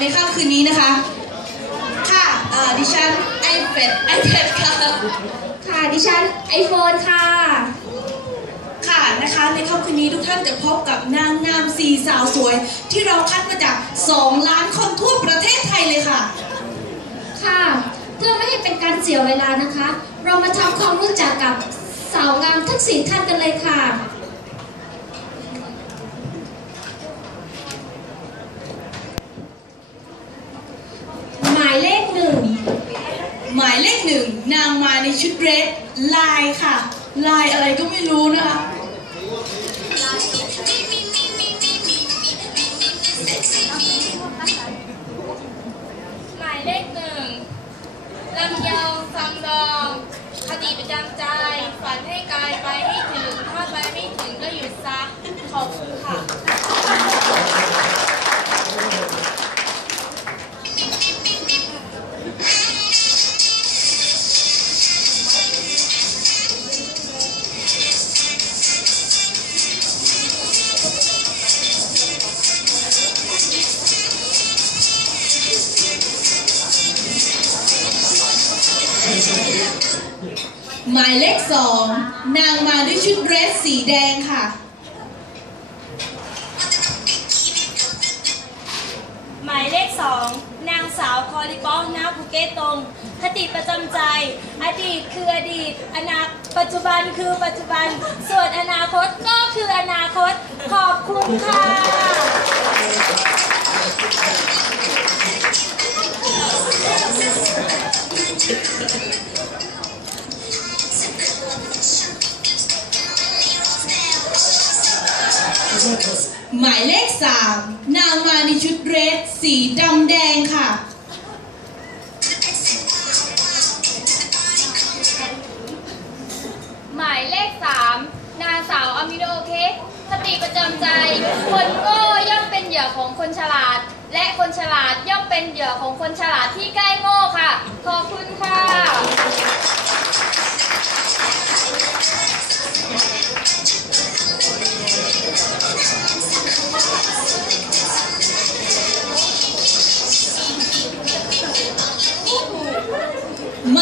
ในค่ำคืนนี้นะคะ ค่ะเอ่อดิฉันไอเป็ดไอเป็ดค่ะ ค่ะดิฉันไอโฟนค่ะ ค่ะนะคะในค่ำคืนนี้ทุกท่านจะพบกับนางงามสี่สาวสวย ที่เราคัดมาจาก 2 ล้านคนทั่วประเทศไทยเลยค่ะ ค่ะ เพื่อไม่ให้เป็นการเสียเวลานะคะ เรามาทำความรู้จักกับสาวงามทั้งสี่ท่านกันเลยค่ะ หมายเลขหนึ่ง หมายเลขหนึ่งนางมาในชุดเรสลายค่ะ ลายอะไรก็ไม่รู้นะคะหมายเลขหนึ่งลำยองซำดองคติประจำใจ ฝันให้กายไปให้ถึง ถ้าไปไม่ถึงก็หยุดซะ ขอบคุณค่ะ หมายเลขสองนางมาด้วยชุดเดรสสีแดงค่ะ หมายเลขสองนางสาวคอริปองนาภูเก็ตตรงคติประจำใจ อดีตคืออดีต อนาปัจจุบันคือปัจจุบัน ส่วนอนาคตก็คืออนาคต ขอบคุณค่ะ สีดำแดงค่ะ หมายเลขสามนางสาวอามิโดเคกคติประจำใจ คนโง่ย่อมเป็นเหยื่อของคนฉลาด และคนฉลาดย่อมเป็นเหยื่อของคนฉลาดที่ใกล้โง่ค่ะ ขอบคุณค่ะ ห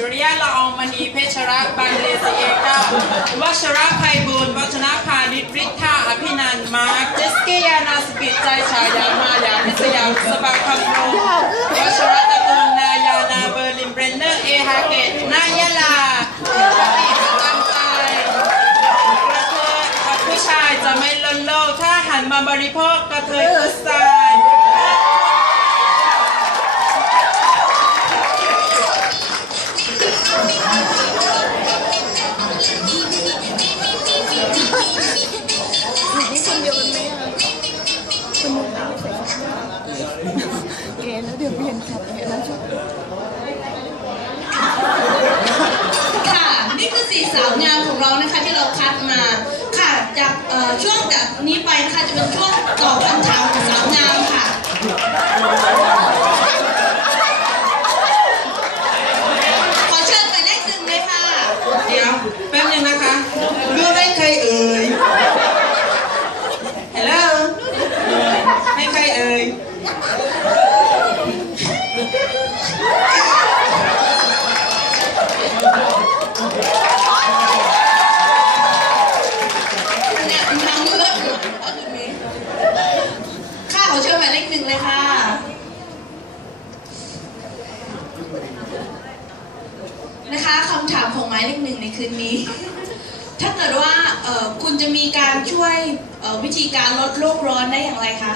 านนท์อัจฉริยะละอองมณีเพชรรักบังเลสเอกาวัชระไพบูลวัฒนพาณิชริทธาอภินันมาร์คเจสกี้ยานาสกิจใจชายามายานิสยาสบาคำโรวัชระตะกูลนายานาเบอร์ลินเบรนเนอร์เอฮาเกตนายาลาปฏิประจำใจกระเทยกับผู้ชายจะไม่ลนโลกถ้าหันมาบริโภคกระเทยคือท ช่วงจากนี้ไปนะคะจะเป็นช่วงตอบคำถามของสาวงามค่ะ ขอเชิญหมายเลขหนึ่งเลยค่ะ เดี๋ยวแป๊บนึงนะคะดูได้ใครเอ่ย ฮัลโหลให้ใครเอ่ย เนี่ยนางเลือกค่ะขอเชิญหมายเลขหนึ่งเลยค่ะ นะคะคำถามของหมายเลขหนึ่งในคืนนี้ ถ้าเกิดว่าเอ่อคุณจะมีการช่วยเอ่อวิธีการลดโลกร้อนได้อย่างไรคะ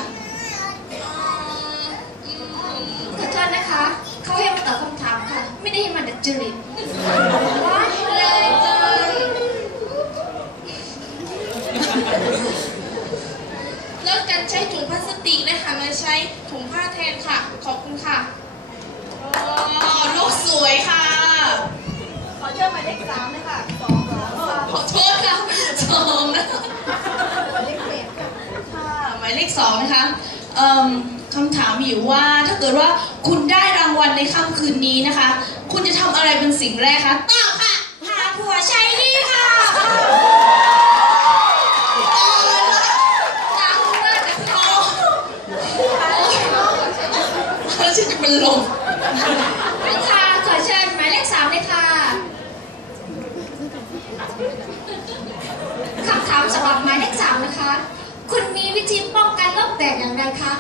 ขอโทษนะคะ เขาให้มาตอบคำถามค่ะ ไม่ได้ให้มาดัดจริตว้ายเลยจังเลิกกันใช้ถุงพลาสติกและหันมาใช้ถุงผ้าแทนค่ะ ขอบคุณค่ะอ๋อลูกสวยค่ะขอ เชิญหมายเลขสามเลยค่ะสองสามสามขอโทษค่ะสองนะค่ะหมายเลขสองนะคะเอิ่มคำถามมีอยู่ว่าถ้าเกิดว่าคุณได้รางวัลในค่ำคืนนี้นะคะ คุณจะทำอะไรเป็นสิ่งแรกคะตอ 3 นะคะ คุณมีวิธีป้องกันโรคแตกอย่างไรคะ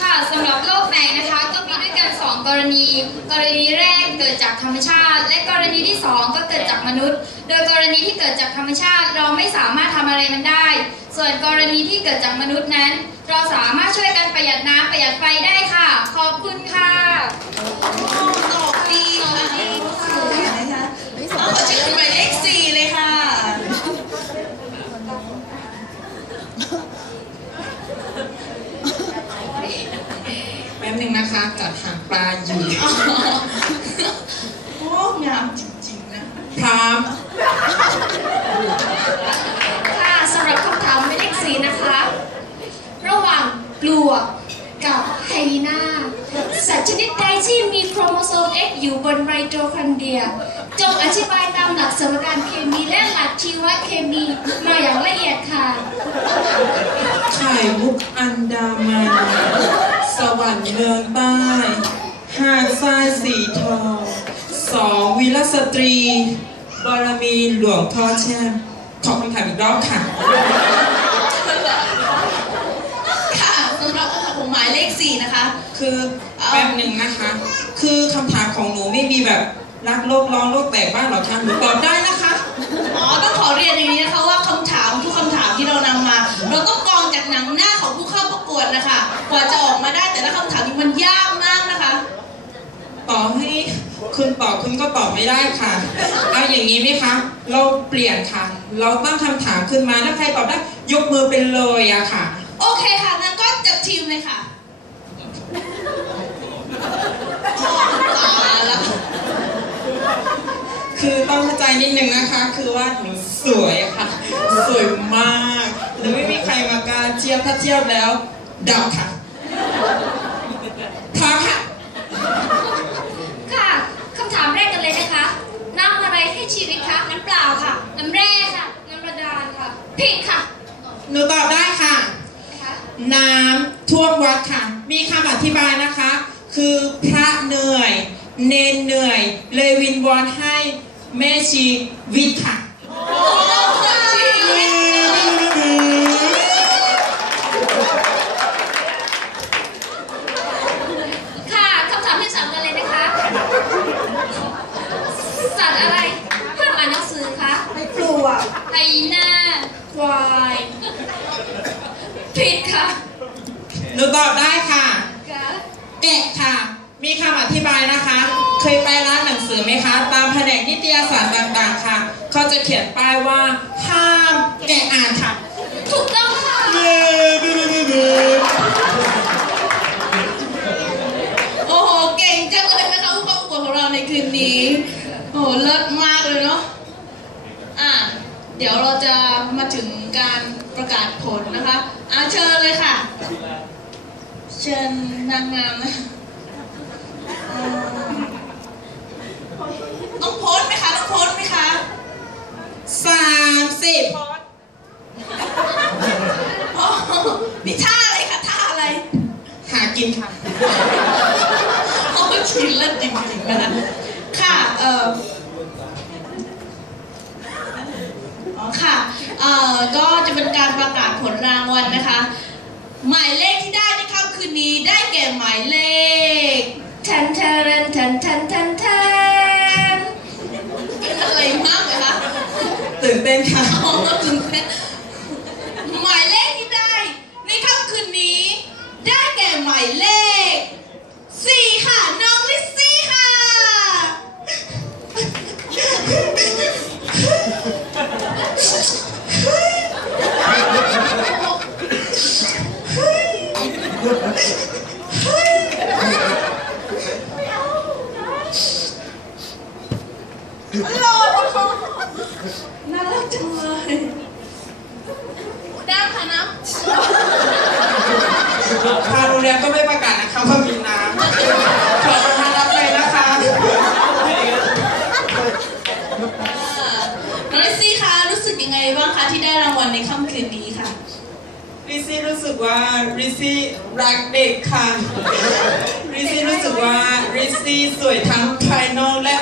ค่ะสำหรับโรคแตกนะคะก็มีด้วยกัน 2 กรณี กรณีแรกเกิดจากธรรมชาติ และกรณีที่ 2 ก็เกิดจากมนุษย์ โดยกรณีที่เกิดจากธรรมชาติ เราไม่สามารถทำอะไรมันได้ ส่วนกรณีที่เกิดจากมนุษย์นั้น เราสามารถช่วยกันประหยัดน้ำประหยัดไฟได้ค่ะ ขอบคุณค่ะตอบดีค่ะไม่สนใจทไมเอ็กซ์ ชนิดใดที่มีโครโมโซม X อยู่บนไรโตรคอนเดรีย จงอธิบายตามหลักสมการเคมีและหลักชีวเคมีมาอย่างละเอียดค่ะ ไข่มุกอันดามัน สวรรค์เมืองใต้หาดทรายสีทอง สองวีรสตรี บารมีหลวงพ่อแช่มขอคำถามอีกรอบค่ะ ค่ะสำหรับคำถามของหมายเลขสี่นะคะ คือแป๊บหนึ่งนะคะ คือคำถามของหนูไม่มีแบบรักโลกร้องโลกแตกบ้างหรอคะหนูตอบได้นะคะ อ๋อต้องขอเรียนอย่างนี้นะคะว่าคำถามทุกคำถามที่เรานำมา เราต้องกรองจากหนังหน้าของผู้เข้าประกวดนะคะกว่าจะออกมาได้แต่ละคำถามนี่มันยากมากนะคะ ต่อให้คุณตอบคุณก็ตอบไม่ได้ค่ะเอาอย่างนี้ไหมคะ เราเปลี่ยนค่ะ เราตั้งคำถามขึ้นมาถ้าใครตอบได้ยกมือเป็นเลยอะค่ะ โอเคค่ะงั้นก็จัดทีมเลยค่ะตายแล้ว คือต้องเข้าใจนิดนึงนะคะ คือว่าหนูสวยค่ะ สวยมากแล้วไม่มีใครมากล้ารเทียบถ้าเทียบแล้วดับค่ะพร้อมค่ะ ค่ะคำถามแรกกันเลยนะคะน้ำอะไรให้ชีวิตคะน้ำเปล่าค่ะ น้ำแร่ค่ะ น้ำบาดาลค่ะผิดค่ะ หนูตอบได้ค่ะนะคะน้ำท่วมวัดค่ะ มีคำอธิบายนะคะ คือพระเหนื่อย เนนเหนื่อย เลยวินวอนให้ แม่ชีวิทย์ค่ะ โอ้ชีวิต ค่ะคำถามที่สามกันเลยนะคะ สัตว์อะไรเพื่อนอ่านหนังสือคะ ปลวก ไฮยีน่าควายผิดค่ะ หนูตอบได้ค่ะ ค่ะ แกะค่ะ มีคำอธิบายนะคะ เคยไปร้านหนังสือ ไหมคะ ตามแผนกนิตยสารต่างๆค่ะ เขาจะเขียนป้ายว่าห้ามแกะอ่านค่ะ ถูกต้องค่ะ โอ้โห เก่งจังเลยนะคะผู้เข้าประกวดของเราในคืนนี้ โอ้โหเลิศมากเลยเนาะ อะ เดี๋ยวเราจะมาถึงการประกาศผลนะคะ อะเชิญเลยค่ะ เชิญนางงามนะเอ่อต้องโพสต์ไหมคะ ต้องโพสต์ไหมคะ สามสิบอ๋อนี่ท่าอะไรคะท่าอะไร หากินค่ะโอ้ชีเลิศจริงๆนะคะค่ะเอ่ออ๋อค่ะเอ่อก็จะเป็นการประกาศผลรางวัลนะคะ หมายเลขที่ได้ในค่ำคืนนี้ได้แก่หมายเลข จังเลยคะน้ทางโรงเรมก็ไม่ประกาศนะครับว่ามีน้ำขอประทานรับเลยนะคะำน้อซี่คะรู้สึกยังไงบ้างคะที่ได้รางวัลในค่ำคืนนี้ค่ะ ริซี่รู้สึกว่าริซี่รักเด็กค่ะริซี่รู้สึกว่าริซี่สวยทั้งภายนอกและ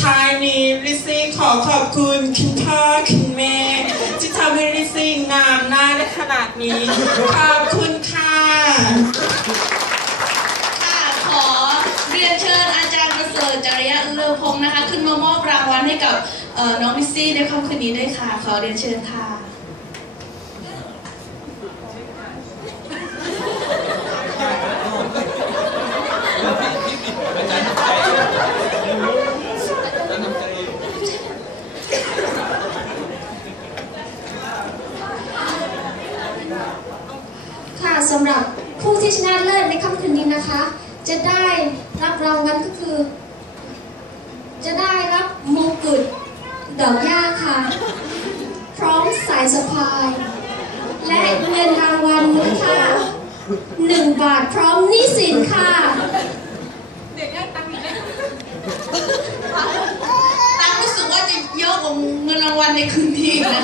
ชายนี้ริซี่ขอขอบคุณคุณพ่อคุณแม่ที่ทำให้ริซี่งามหน้าได้ขนาดนี้ ขอบคุณค่ะ ค่ะขอเรียนเชิญอาจารย์ประเสริฐจริยะเลือพงศ์นะคะ ขึ้นมามอบรางวัลให้กับเอ่อน้องลิซซี่ในค่ำคืนนี้ด้วยค่ะ ขอเรียนเชิญค่ะสำหรับผู้ที่ชนะเลิศในค่ำคืนนี้นะคะ จะได้รับรางวัลก็คือ จะได้รับมงกุฎ ดอกหญ้าค่ะ พร้อมสายสะพาย และเงินรางวัลมูลค่าหนึ่งบาทพร้อมหนี้สินค่ะตังรู้สึกว่าจะเยอะกว่าเงินรางวัลในคืนนี้นะ